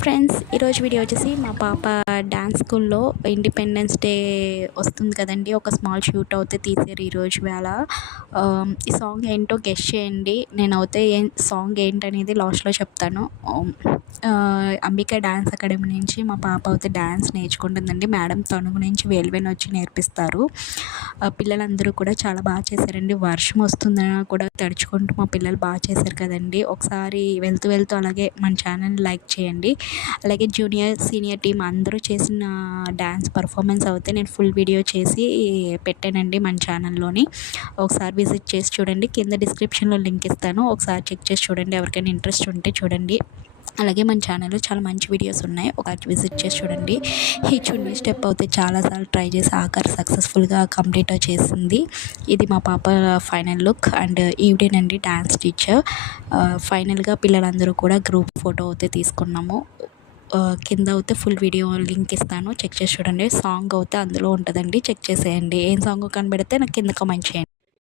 Friends, ఈరోజు video వచ్చేసి మా పాప డ్యాన్స్ స్కూల్లో ఇండిపెండెన్స్ డే వస్తుంది కదండి. ఒక స్మాల్ షూట్ అయితే తీసారు ఈరోజు వేళ. ఈ సాంగ్ ఏంటో గెస్ట్ చేయండి. నేనైతే సాంగ్ ఏంటనేది లాస్ట్లో చెప్తాను. అంబికా డ్యాన్స్ అకాడమీ నుంచి మా పాప అయితే డ్యాన్స్ నేర్చుకుంటుందండి. మేడం తణుకు నుంచి వేలువెన్ వచ్చి నేర్పిస్తారు. పిల్లలందరూ కూడా చాలా బాగా చేశారండి. వర్షం వస్తుందని కూడా తడుచుకుంటూ మా పిల్లలు బాగా చేశారు కదండి. ఒకసారి వెళ్తూ అలాగే మన ఛానల్ లైక్ చేయండి. అలాగే జూనియర్ సీనియర్ టీం అందరూ చేసిన డ్యాన్స్ పర్ఫార్మెన్స్ అయితే నేను ఫుల్ వీడియో చేసి పెట్టానండి మన ఛానల్లోని. ఒకసారి విజిట్ చేసి చూడండి. కింద డిస్క్రిప్షన్లో లింక్ ఇస్తాను. ఒకసారి చెక్ చేసి చూడండి. ఎవరికైనా ఇంట్రెస్ట్ ఉంటే చూడండి. అలాగే మన ఛానల్లో చాలా మంచి వీడియోస్ ఉన్నాయి. ఒకసారి విజిట్ చేసి చూడండి. ఈ చున్నీ స్టెప్ అయితే చాలాసార్లు ట్రై చేసి ఆఖరి సక్సెస్ఫుల్గా కంప్లీట్ చేసింది. ఇది మా పాప ఫైనల్ లుక్ అండ్ ఈవిడేనండి డ్యాన్స్ టీచర్. ఫైనల్గా పిల్లలందరూ కూడా గ్రూప్ ఫోటో అయితే తీసుకున్నాము. కింద అయితే ఫుల్ వీడియో లింక్ ఇస్తాను. చెక్ చేసి చూడండి. సాంగ్ అయితే అందులో ఉంటుందండి. చెక్ చేసేయండి. ఏం సాంగ్ కనబడితే నాకు కింద కామెంట్ చేయండి.